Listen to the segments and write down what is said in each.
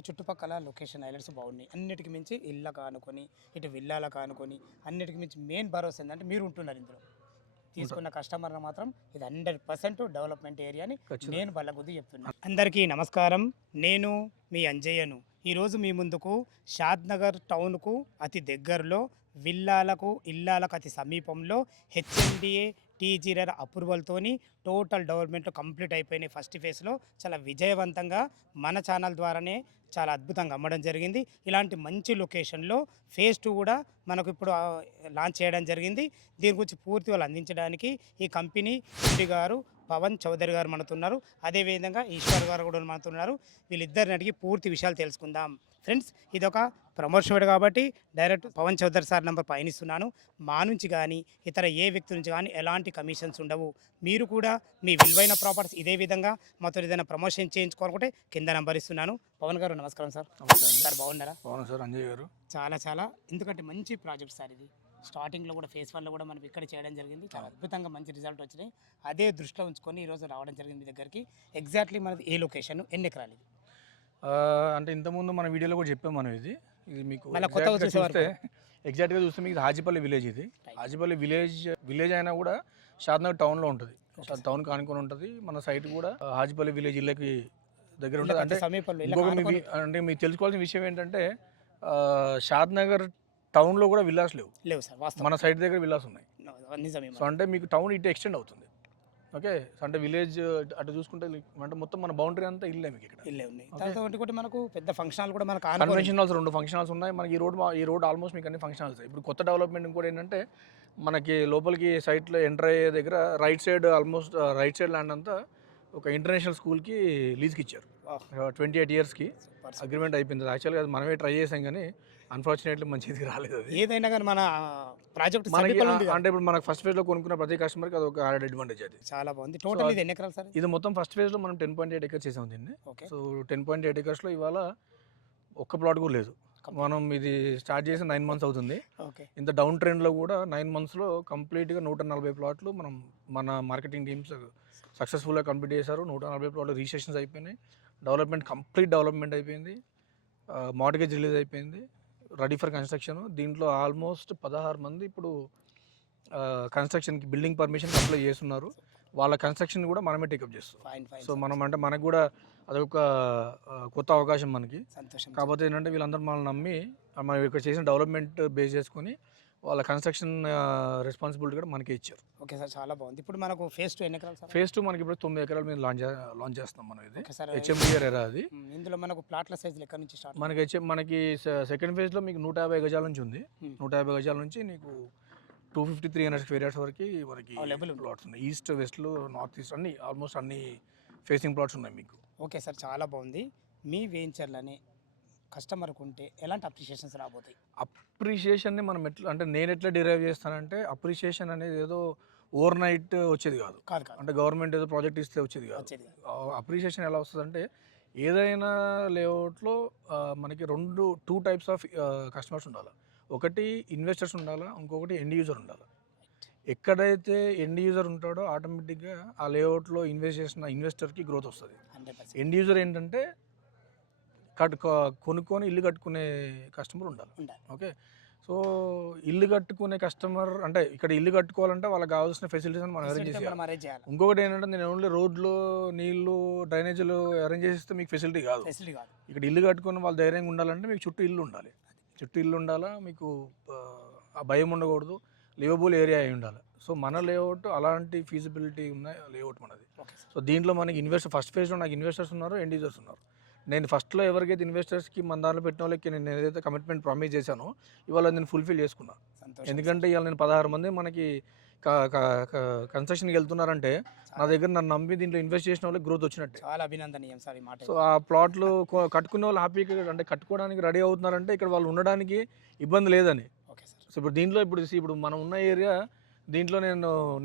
ఇప్పుడు చుట్టుపక్కల location highlights బాగున్నాయి. అన్నిటికి మించి ఇళ్ళకు ఆనుకొని, ఇటు విల్లాలకు ఆనుకొని, అన్నిటికి మించి మెయిన్ భరోసా ఏందంటే మీరు ఉంటున్నారు ఇందులో. తీసుకున్న కస్టమర్‌ని మాత్రం ఇది 100% డెవలప్‌మెంట్ ఏరియా అని ఖచ్చితంగా. నేను బల్లగుద్ది చెప్తున్నా. అందరికీ నమస్కారం. నేను మీ అంజయ్యను. ఈరోజు మీ ముందుకు షాద్‌నగర్ టౌన్‌కు అతి దగ్గరలో విల్లాలకు, ఇల్లాలకు అతి సమీపంలో హెచ్ఎండిఏ టీజీఆర్ అప్రూవల్‌తోని టోటల్ డెవలప్‌మెంట్ కంప్లీట్ అయిపోయినాయి. ఫస్ట్ ఫేజ్‌లో చాలా విజయవంతంగా మన ఛానల్ ద్వారానే చాలా అద్భుతంగా అమ్మడం జరిగింది. ఇలాంటి మంచి లొకేషన్‌లో ఫేజ్ 2 కూడా మనకు ఇప్పుడు లాంచ్ చేయడం జరిగింది. దీని గురించి పూర్తి వాళ్ళు అందించడానికి ఈ కంపెనీ ఎండి గారు పవన్ చౌదరి గారు మనతో ఉన్నారు. అదేవిధంగా ఈశ్వర్ గారు కూడా మనతో ఉన్నారు. వీళ్ళిద్దరిని అడిగి పూర్తి విషయాలు తెలుసుకుందాం. ఫ్రెండ్స్, ఇదొక ప్రమోషన్ కాబట్టి direct Pawan Chaudhary sir number పైన ఇస్తున్నాను. మా నుంచి కానీ ఇతర ఏ వ్యక్తి నుంచి కానీ ఎలాంటి కమిషన్స్ ఉండవు. మీరు కూడా మీ విలువైన ప్రాపర్టీస్ ఇదే విధంగా మాతో ఏదైనా ప్రమోషన్ చేయించుకోవాలనుకుంటే కింద నెంబర్ ఇస్తున్నాను. పవన్ గారు నమస్కారం సార్. సార్ బాగున్నారా? అవును సార్, అంజయ్ గారు. చాలా ఎందుకంటే మంచి ప్రాజెక్ట్ సార్ ఇది. స్టార్టింగ్లో కూడా ఫేజ్ 1లో కూడా మనం ఇక్కడ చేయడం జరిగింది. చాలా అద్భుతంగా మంచి రిజల్ట్ వచ్చినాయి. అదే దృష్టిలో ఉంచుకొని ఈరోజు రావడం జరిగింది మీ దగ్గరికి. ఎగ్జాక్ట్లీ మనది ఏ లొకేషన్, ఎన్ని ఎకరాలు ఇది? అంటే ఇంతకుముందు మన వీడియోలో కూడా చెప్పాం మనం. ఇది మీకు మళ్ళీ కొత్తగా చూస్తే ఎగ్జాక్ట్గా చూస్తే మీకు హాజీపల్లి విలేజ్. ఇది హాజీపల్లి విలేజ్ అయినా కూడా షాద్నగర్ టౌన్లో ఉంటుంది. టౌన్కి ఆనుకొని ఉంటుంది. మన సైట్ కూడా హాజీపల్లి విలేజ్ ఇళ్ళకి దగ్గర ఉంటుంది. అంటే సమీపంలో అంటే మీకు తెలుసుకోవాల్సిన విషయం ఏంటంటే షాద్నగర్ టౌన్లో కూడా విల్లాస్ లేవు సార్. వాస్తవం. మన సైట్ దగ్గర విల్లాస్ ఉన్నాయి. నిజమే. సో అంటే మీకు టౌన్ ఇటు ఎక్స్టెండ్ అవుతుంది. ఓకే. సో అంటే విలేజ్ అటు చూసుకుంటే అంటే మొత్తం మన బౌండరీ అంతా ఇల్లే మీకు ఇక్కడ. ఇల్లే ఉన్నాయి. తర్వాత ఇంకోటి మనకు పెద్ద ఫంక్షన్ హాల్ కూడా మనకు కన్వెన్షన్ హాల్స్ 2 ఫంక్షన్ హాల్స్ ఉన్నాయి మనకి. ఈ రోడ్ ఆల్మోస్ట్ మీకు అన్ని ఫంక్షన్ హాల్స్. ఇప్పుడు కొత్త డెవలప్మెంట్ ఇంకోటి ఏంటంటే మనకి లోపలికి సైట్లో ఎంటర్ అయ్యే దగ్గర రైట్ సైడ్ ల్యాండ్ అంతా ఒక ఇంటర్నేషనల్ స్కూల్కి లీజ్కి ఇచ్చారు. 28 ఇయర్స్కి అగ్రిమెంట్ అయిపోయింది. యాక్చువల్గా అది మనమే ట్రై చేసాం కానీ అన్ఫార్చునేట్లీ మంచిది రాలేదు. అది ఏదైనా కానీ మన ప్రాజెక్ట్ అంటే ఇప్పుడు మనకు ఫస్ట్ ఫేజ్లో కొనుక్కున్న ప్రతి కస్టమర్కి అది ఒక యాడెడ్ అడ్వాంటేజ్. అది చాలా బాగుంది. టోటల్ ఇది ఎన్ని ఎకరాలు సార్? ఇది మొత్తం ఫస్ట్ ఫేజ్లో మనం 10.8 acres చేసాం దీన్ని. సో 10.8 acresలో ఇవాళ ఒక్క ప్లాట్ కూడా లేదు. మనం ఇది స్టార్ట్ చేసి 9 months అవుతుంది. ఇంత డౌన్ ట్రెండ్లో కూడా 9 monthsలో కంప్లీట్గా 140 ప్లాట్లు మన మార్కెటింగ్ టీమ్స్ సక్సెస్ఫుల్గా కంప్లీట్ చేశారు. 140 ప్లాట్లు రిజిస్ట్రేషన్స్ అయిపోయినాయి. కంప్లీట్ డెవలప్మెంట్ అయిపోయింది. మార్ట్గేజ్ రిలీజ్ అయిపోయింది. Ready for construction. దీంట్లో ఆల్మోస్ట్ 16 మంది ఇప్పుడు కన్స్ట్రక్షన్కి బిల్డింగ్ పర్మిషన్ అప్లై చేస్తున్నారు. వాళ్ళ కన్స్ట్రక్షన్ కూడా మనమే టేకప్ చేస్తాం. సో మనకు కూడా అదొక కొత్త అవకాశం మనకి. కాకపోతే ఏంటంటే వీళ్ళందరూ మనల్ని నమ్మి మనం ఇక్కడ చేసిన డెవలప్మెంట్ బేస్ చేసుకొని వాళ్ళ కన్స్ట్రక్షన్ రెస్పాన్సిబిలిటీ కూడా మనకి ఇచ్చారు. ఓకే సార్, చాలా బాగుంది. ఇప్పుడు మనకు ఫేజ్ 2 ఎన్ని ఎకరాలు సార్? ఫేజ్ 2 మనకి ఇప్పుడు 9 ఎకరాల మీద లాంచ్ చేస్తాం మనం. ఇది హెచ్ఎండిఆర్ ఎరా. అది ఇందులో మనకు ప్లాట్ల సైజులు ఎక్కడి నుంచి స్టార్ట్? మనకి సెకండ్ ఫేజ్లో మీకు 150 గజాల నుంచి ఉంది. 150 గజాల నుంచి నీకు 250-300 square yards వరకు మనకి ప్లాట్స్ ఉన్నాయి. ఈస్ట్, వెస్ట్లో, నార్త్ ఈస్ట్ అన్ని ఫేసింగ్ ప్లాట్స్ ఉన్నాయి మీకు. ఓకే సార్, చాలా బాగుంది. మీ వెంచర్లని కస్టమర్కి ఉంటే ఎలాంటి అప్రిషియేషన్స్ రాబోతాయి? అప్రిషియేషన్ని మనం అంటే నేను ఎట్లా డిరైవ్ చేస్తానంటే అప్రిషియేషన్ అనేది ఏదో ఓవర్ నైట్ వచ్చేది కాదు. అంటే గవర్నమెంట్ ఏదో ప్రాజెక్ట్ ఇస్తే వచ్చేది కాదు. అప్రిషియేషన్ ఎలా వస్తుంది అంటే ఏదైనా లేఅవుట్లో మనకి 2 types ఆఫ్ కస్టమర్స్ ఉండాలి. ఒకటి ఇన్వెస్టర్స్ ఉండాలా, ఇంకొకటి ఎండ్ యూజర్ ఉండాలి. ఎక్కడైతే ఎండ్ యూజర్ ఉంటాడో ఆటోమేటిక్గా ఆ లేఅవుట్లో ఇన్వెస్ట్ చేసిన ఇన్వెస్టర్కి గ్రోత్ వస్తుంది. ఎండ్ యూజర్ ఏంటంటే కొనుక్కొని ఇల్లు కట్టుకునే కస్టమర్ ఉండాలి. ఓకే. సో ఇల్లు కట్టుకునే కస్టమర్ అంటే ఇక్కడ ఇల్లు కట్టుకోవాలంటే వాళ్ళకి కావాల్సిన ఫెసిలిటీస్ మనం అరేంజ్ చేయాలి. ఇంకొకటి ఏంటంటే నేను ఓన్లీ రోడ్లు, నీళ్లు, డ్రైనేజీలు అరేంజ్ చేస్తే మీకు ఫెసిలిటీ కాదు. ఇక్కడ ఇల్లు కట్టుకుని వాళ్ళు ధైర్యంగా ఉండాలంటే మీకు చుట్టూ ఇల్లు ఉండాలా. మీకు ఆ భయం ఉండకూడదు. లివబుల్ ఏరియా అయి ఉండాలి. సో మన లేఅవుట్ అలాంటి ఫీజిబిలిటీ ఉన్న లేఅవుట్ మనది. సో దీంట్లో మనకి ఫస్ట్ ఫేజ్లో నాకు ఇన్వెస్టర్స్ ఉన్నారు, ఎండ్ యూజర్స్ ఉన్నారు. నేను ఫస్ట్లో ఎవరికైతే ఇన్వెస్టర్స్కి మన దాంట్లో పెట్టిన వాళ్ళకి నేను ఏదైతే కమిట్మెంట్ ప్రామిస్ చేశానో ఇవాళ నేను ఫుల్ఫిల్ చేసుకున్నాను. ఎందుకంటే ఇవాళ నేను 16 మంది మనకి కన్స్ట్రక్షన్కి వెళ్తున్నారంటే నా దగ్గర నన్ను నమ్మి దీంట్లో ఇన్వెస్ట్ చేసిన వాళ్ళకి గ్రోత్ వచ్చినట్టే. చాలా అభినందనీయం సార్ ఈ మాట. సో ఆ ప్లాట్లు కట్టుకునే వాళ్ళు హ్యాపీగా అంటే కట్టుకోవడానికి రెడీ అవుతున్నారంటే ఇక్కడ వాళ్ళు ఉండడానికి ఇబ్బంది లేదని. సో ఇప్పుడు మనం ఉన్న ఏరియా దీంట్లో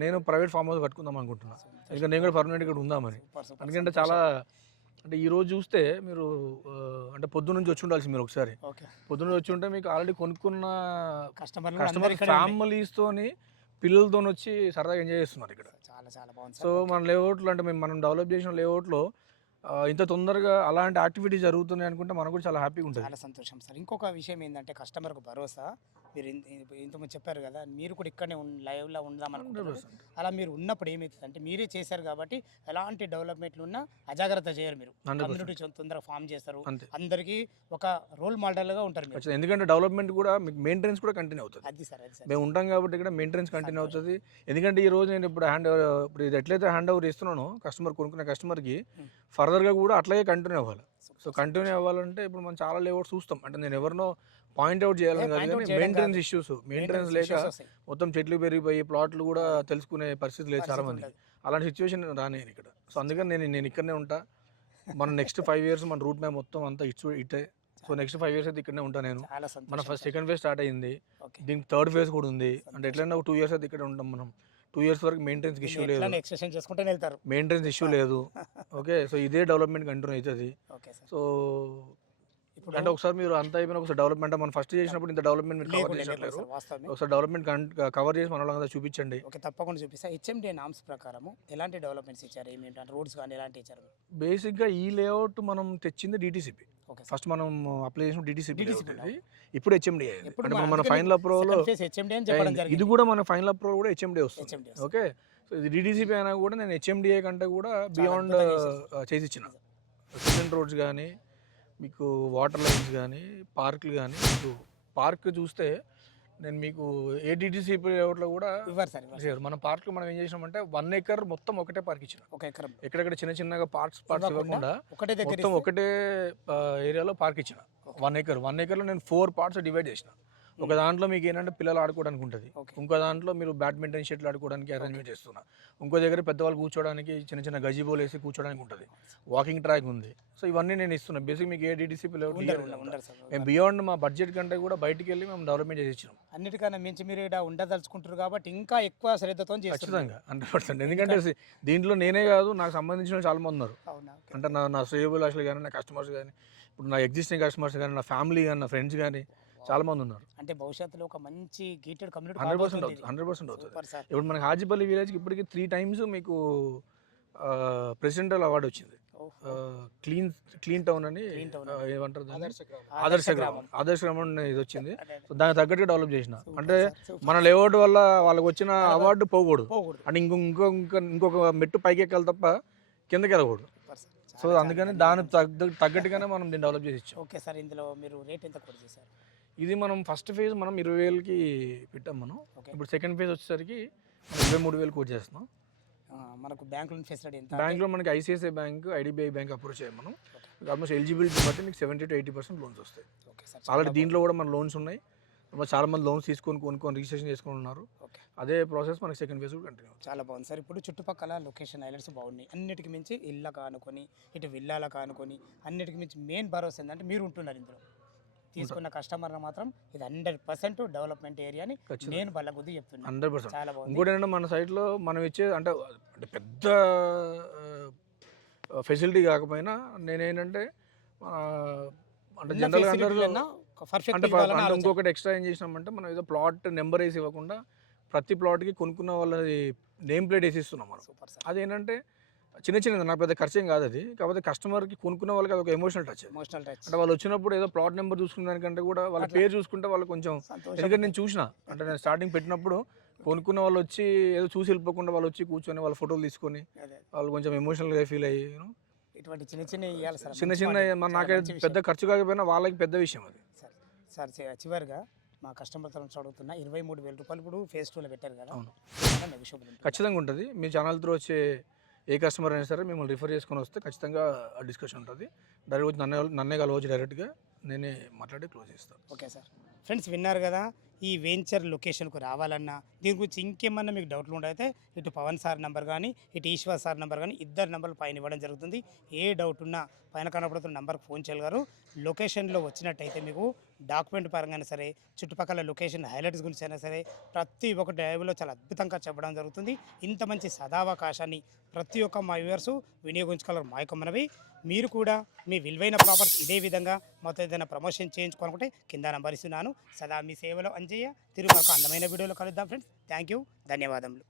నేను ప్రైవేట్ ఫామ్ హౌస్ కట్టుకుందాం అనుకుంటున్నాను. ఎందుకంటే నేను కూడా పర్మనెంట్ ఇక్కడ ఉందామని. ఎందుకంటే చాలా అంటే ఈరోజు చూస్తే మీరు అంటే పొద్దున్న నుంచి వచ్చి ఉండాల్సి మీరు ఒకసారి పొద్దున్న వచ్చి ఉంటే మీకు ఆల్రెడీ కొనుక్కున్న కస్టమర్ ఫ్యామిలీస్తోని పిల్లలతో వచ్చి సరదాగా ఎంజాయ్ చేస్తున్నారు ఇక్కడ. చాలా బాగుంది. సో మన లేఅవుట్లో అంటే మనం డెవలప్ చేసిన లేఅవుట్లో ఇంత తొందరగా అలాంటి యాక్టివిటీ జరుగుతున్నాయి అనుకుంటే మనకు కూడా చాలా హ్యాపీగా ఉంటుంది. చాలా సంతోషం సార్. ఇంకొక విషయం ఏంటంటే కస్టమర్‌కు భరోసా. మీరు ఇంతకుముందు చెప్పారు కదా! మీరు కూడా ఇక్కడనే లైవ్‌లో ఉందాం అనుకుంటున్నారు. 100%. అలా మీరు ఉన్నప్పుడు ఏమైతదంటే మీరే చేశారు కాబట్టి ఎలాంటి డెవలప్‌మెంట్లు ఉన్నా అజాగ్రత్త చేయరు మీరు. 100%. కమ్యూనిటీ తొందరగా ఫార్మ్ చేస్తారు. అంతే. అందరికీ ఒక రోల్ మోడల్‌గా ఉంటారు మీరు. ఖచ్చితంగా. ఎందుకంటే డెవలప్మెంట్ కూడా మీకు మెయింటెనెన్స్ కూడా కంటిన్యూ అవుతుంది. అది సార్. అది సార్. మేము ఉంటాం కాబట్టి ఇక్కడ మెయింటెనెన్స్ కంటిన్యూ అవుతుంది. ఎందుకంటే ఈ రోజు నేను ఇప్పుడు ఇప్పుడు ఇది ఎట్లయితే హ్యాండ్ ఓవర్ ఇస్తున్నానో కొనుక్కునే కస్టమర్కి Hmm. ఫర్దర్గా కూడా అట్లాగే కంటిన్యూ అవ్వాలి. So Super. కంటిన్యూ అవ్వాలంటే ఇప్పుడు మనం చాలా లేఅవుట్ చూస్తాం. అంటే నేను ఎవరినో పాయింట్అవుట్ చేయాలని కాదు point out కానీ చేయడం మెయింటెనెన్స్ కాదు. ఇష్యూస్ మెయింటెనెన్స్ Maintenance లేక issues వస్తాయి. మొత్తం చెట్లు పెరిగిపోయి ప్లాట్లు కూడా తెలుసుకునే పరిస్థితి లేదు చాలా పరిస్థితి మందికి. ఉండదు. అలాంటి సిచ్యువేషన్ రానియను ఇక్కడ. సో అందుకని నేను ఇక్కడనే ఉంటా. మన నెక్స్ట్ 5 years మన రూట్ మ్యాప్ మొత్తం అంతా ఇటే. సో నెక్స్ట్ 5 years అయితే ఇక్కడనే ఉంటా నేను. చాలా మన సంతోషం. సెకండ్ ఫేజ్ స్టార్ట్ అయింది. ఓకే. దీనికి థర్డ్ ఫేజ్ కూడా ఉంది. అంటే ఎట్లైనా ఒక 2 years అయితే ఇక్కడ ఉంటాం మనం. 2 years వరకు మెయింటెనెన్స్ ఇష్యూ లేదు. ఎట్లా ఎక్స్టెన్షన్ చేసుకుంటూనే వెళ్తారు. మెయింటెనెన్స్ ఇష్యూ లేదు. ఓకే. సో ఇదే డెవలప్మెంట్ కంటిన్యూ అవుతుంది. Okay sir. సో ఇప్పుడు అంటే ఒకసారి మీరు అంతా అయిపోయిన ఒకసారి డెవలప్మెంట్ మనం ఫస్ట్ చేసినప్పుడు ఇంత డెవలప్మెంట్ మీరు కవర్ లేకుండే చేసినట్లేరు. సార్ వాస్తవమే. ఒకసారి డెవలప్మెంట్ కవర్ చేసి మన వాళ్ళంతా చూపించండి. ఓకే, తప్పకుండా చూపిస్తా. హెచ్ఎండి నామ్స్ ప్రకారము ఎలాంటి డెవలప్మెంట్స్ ఇచ్చారు? ఏమేంటి అంటే రోడ్స్ కానీ ఎలాంటి ఇచ్చారు? బేసిక్గా ఈ లేఅవుట్ మనం తెచ్చింది డిటిసిపి. Okay sir. ఫస్ట్ మనం అప్లై చేసిన డిటిసిపి DTCP ఇది. ఇప్పుడు హెచ్ఎండి ఇప్పుడు అంటే మన అందుకని final approval second phase HMD అని చెప్పడం ఇది జరిగింది. కూడా మన ఫైనల్ అప్రూవల్ కూడా హెచ్ఎండి వస్తుంది. HMD okay. సో ఇది డిటిసిపి అయినా కూడా నేను హెచ్ఎండిఏ కంటే కూడా బియాండ్ అద్భుతంగా చేసి ఇచ్చిన సిమెంట్ రోడ్స్ కానీ మీకు వాటర్ లైన్స్ కానీ పార్కులు కానీ మీకు పార్క్ చూస్తే నేను మీకు ఏ డిటిసిపి లేఅవుట్లో కూడా ఇవ్వరు సార్, ఇవ్వరు. చేయరు. మన పార్క్లో మనం ఏం చేసినామంటే 1 acre మొత్తం ఒకటే పార్క్ ఇచ్చిన. ఒక ఎకరం ఎక్కడెక్కడ చిన్న చిన్నగా పార్ట్స్ ఇవ్వకుండా ఇవ్వకుండా ఒకటే దగ్గర మొత్తం ఇస్తే ఒకటే ఏరియాలో పార్క్ ఇచ్చిన. 1 acreలో నేను 4 parts డివైడ్ చేసిన. ఒక దాంట్లో మీకు ఏంటంటే పిల్లలు ఆడుకోవడానికి ఉంటుంది. ఓకే. ఇంకో దాంట్లో మీరు బ్యాడ్మింటన్ షటిల్ ఆడుకోవడానికి అరేంజ్మెంట్ చేస్తున్నా. ఇంకో దగ్గర పెద్దవాళ్ళు కూర్చోవడానికి చిన్న చిన్న గజిబోలు వేసి కూర్చోవడానికి ఉంటుంది. వాకింగ్ ట్రాక్ ఉంది. సో ఇవన్నీ నేను ఇస్తున్నా. బేసిక్ మీకు ఏ డిటిసిపి లేవు. ఉండరు సార్. మేము బియాండ్ మా బడ్జెట్ కంటే కూడా బయటికి వెళ్ళి మేము డెవలప్మెంట్ చేసి ఇచ్చినాం. అన్నిటికన్నా మించి మీరు ఇక్కడ ఉండదలుచుకుంటారు కాబట్టి ఇంకా ఎక్కువ శ్రద్ధతో చేస్తారు. ఖచ్చితంగా 100%. ఎందుకంటే దీంట్లో నేనే కాదు నాకు సంబంధించిన చాలా మంది ఉన్నారు. అవునా? ఓకే. అంటే నా శ్రేయబుల్ అసలు కానీ నా కస్టమర్స్ కానీ ఇప్పుడు నా ఎగ్జిస్టింగ్ కస్టమర్స్ కానీ నా ఫ్యామిలీ కానీ నా ఫ్రెండ్స్ కానీ చాలా మంది ఉన్నారు. అంటే భవిష్యత్తులో ఒక మంచి గేటెడ్ కమ్యూనిటీ 100% అవుతుంది. 100% అవుతుంది. Super sir. ఇప్పుడు మనకి హాజీపల్లి విలేజ్కి ఇప్పటికి 3 times మీకు ప్రెసిడెంటల్ అవార్డు వచ్చింది. క్లీన్ టౌన్ అని Clean town. ఏమంటారు దాన్ని? ఆదర్శ ఆదర్శ గ్రామం. గ్రామం. ఆదర్శ గ్రామం ఇది వచ్చింది. అదే, సో దానికి తగ్గట్టుగా డెవలప్ చేసిన. సూపర్ అంటే సార్, సూపర్. మన లేఅవుట్ వల్ల వాళ్ళకి వచ్చిన అవార్డు పోకూడదు. పోకూడదు. అంటే ఇంకొక మెట్టు పైకి ఎక్కాలి తప్ప కిందకి వెళ్ళకూడదు. Super sir. సో చాలా అందుకని చాలా దానికి తగ్గట్టుగానే మనం దీన్ని డెవలప్ చేసి ఇచ్చాం. ఓకే సార్, ఇందులో మీరు రేట్ ఎంత కూడా చేశారు? ఇది మనం ఫస్ట్ ఫేజ్ మనం 20,000కి పెట్టాం మనం. ఓకే. ఇప్పుడు సెకండ్ ఫేజ్ వచ్చేసరికి 23,000 కోట్ చేస్తున్నాం. మనకు బ్యాంక్ లోన్ ఫెసిలిటీ ఎంత? బ్యాంక్లో మనకి ICICI bank, IDBI bank approach అయ్యాం మనం. ఆల్మోస్ట్ ఎలిజిబిలిటీ బట్టి మీకు 70 to 80% లోన్స్ వస్తాయి. Okay sir. ఆల్రెడీ దీంట్లో కూడా మన లోన్స్ ఉన్నాయి. చాలా మంది లోన్స్ కొనుక్కొని రిజిస్ట్రేషన్ చేసుకొని ఉన్నారు. ఓకే. అదే ప్రాసెస్ మనకి సెకండ్ ఫేజ్ కూడా కంటిన్యూ. చాలా బాగుంది సార్. ఇప్పుడు చుట్టుపక్కల లొకేషన్ హైలైట్స్ బాగున్నాయి. అన్నిటికి మించి ఇళ్ళ కానుకొని ఇటు విల్లాల కానుకొని అన్నిటికి మించి మెయిన్ భరోసా ఏంటంటే మీరు ఉంటున్నారు ఇందులో. తీసుకున్న కస్టమర్ మాత్రం ఇది 100% డెవలప్మెంట్ ఏరియా అని నేను బల్లగుద్ది చెప్తున్నాను. 100%. చాలా బాగుంది. ఇంకోటి ఏంటంటే మన సైట్లో మనం ఇచ్చే అంటే పెద్ద ఫెసిలిటీ కాకపోయినా నేనేంటంటే అంటే జనరల్గా అంటే ఇంకొకటి ఎక్స్ట్రా ఏం చేసినామంటే మనం ఏదో ప్లాట్ నెంబర్ వేసి ఇవ్వకుండా ప్రతి ప్లాట్కి కొనుక్కున్న వాళ్ళది నేమ్ ప్లేట్ వేసి ఇస్తున్నాం మనం. Super sir. అదేంటంటే చిన్న నాకు పెద్ద ఖర్చు ఏం కాదు అది. కాకపోతే కస్టమర్కి కొనుక్కున్న వాళ్ళకి అది ఒక ఎమోషనల్ టచ్. Emotional touch. అంటే వాళ్ళు వచ్చినప్పుడు ఏదో ప్లాట్ నెంబర్ చూసుకున్న దానికంటే కూడా వాళ్ళ పేరు చూసుకుంటే వాళ్ళు కొంచెం, ఎందుకంటే నేను చూసిన అంటే నేను స్టార్టింగ్ పెట్టినప్పుడు కొనుక్కున్న వాళ్ళు వచ్చి ఏదో చూసి వెళ్ళిపోకుండా వాళ్ళు వచ్చి కూర్చొని వాళ్ళ ఫోటోలు తీసుకొని వాళ్ళు కొంచెం ఎమోషనల్గా ఫీల్ అయ్యి ఇటువంటి చిన్న ఇవ్వాలి సార్. చిన్న నాకైతే పెద్ద ఖర్చు కాకపోయినా వాళ్ళకి పెద్ద విషయం అది. సార్ చివరిగా మా కస్టమర్ తరఫు అడుగుతున్నా 23,000 రూపాయలు ఇప్పుడు ఫేజ్ 2లో పెట్టారు కదా. అవును. నెగోషియబుల్ ఉంటుంది. ఖచ్చితంగా ఉంటుంది. మీ ఛానల్ త్రూ వచ్చే ఏ కస్టమర్ అయినా సరే మిమ్మల్ని రిఫర్ చేసుకొని వస్తే ఖచ్చితంగా డిస్కషన్ ఉంటుంది. డైరెక్ట్ వచ్చి నన్నే కలవచ్చు. డైరెక్ట్గా నేనే మాట్లాడి క్లోజ్ చేస్తాను. Okay sir. ఫ్రెండ్స్ విన్నారు కదా, ఈ వెంచర్ లొకేషన్కు రావాలన్నా దీని గురించి ఇంకేమన్నా మీకు డౌట్లు ఉండైతే ఇటు పవన్ సార్ నెంబర్ కానీ ఇటు ఈశ్వర్ సార్ నెంబర్ కానీ ఇద్దరు నెంబర్లు పైన ఇవ్వడం జరుగుతుంది. ఏ డౌట్ ఉన్నా పైన కనపడుతున్న నెంబర్కి ఫోన్ చేయగలరు. లొకేషన్లో వచ్చినట్టయితే మీకు డాక్యుమెంట్ పరంగా సరే చుట్టుపక్కల లొకేషన్ హైలైట్స్ గురించి అయినా సరే ప్రతి ఒక్క డ్రైవ్లో చాలా అద్భుతంగా చెప్పడం జరుగుతుంది. ఇంత మంచి సదావకాశాన్ని ప్రతి ఒక్క మా వ్యూవర్స్ వినియోగించుకోగలరు. మా యొక్క మనవి మీరు కూడా మీ విలువైన ప్రాపర్టీస్ ఇదే విధంగా మొత్తం ఏదైనా ప్రమోషన్ చేయించుకోనుకుంటే కింద నంబర్ ఇస్తున్నాను. సదా మీ సేవలో అంజయ్య. తిరుగు మరొక అందమైన వీడియోలో కలుద్దాం ఫ్రెండ్స్. థ్యాంక్ యూ, ధన్యవాదములు.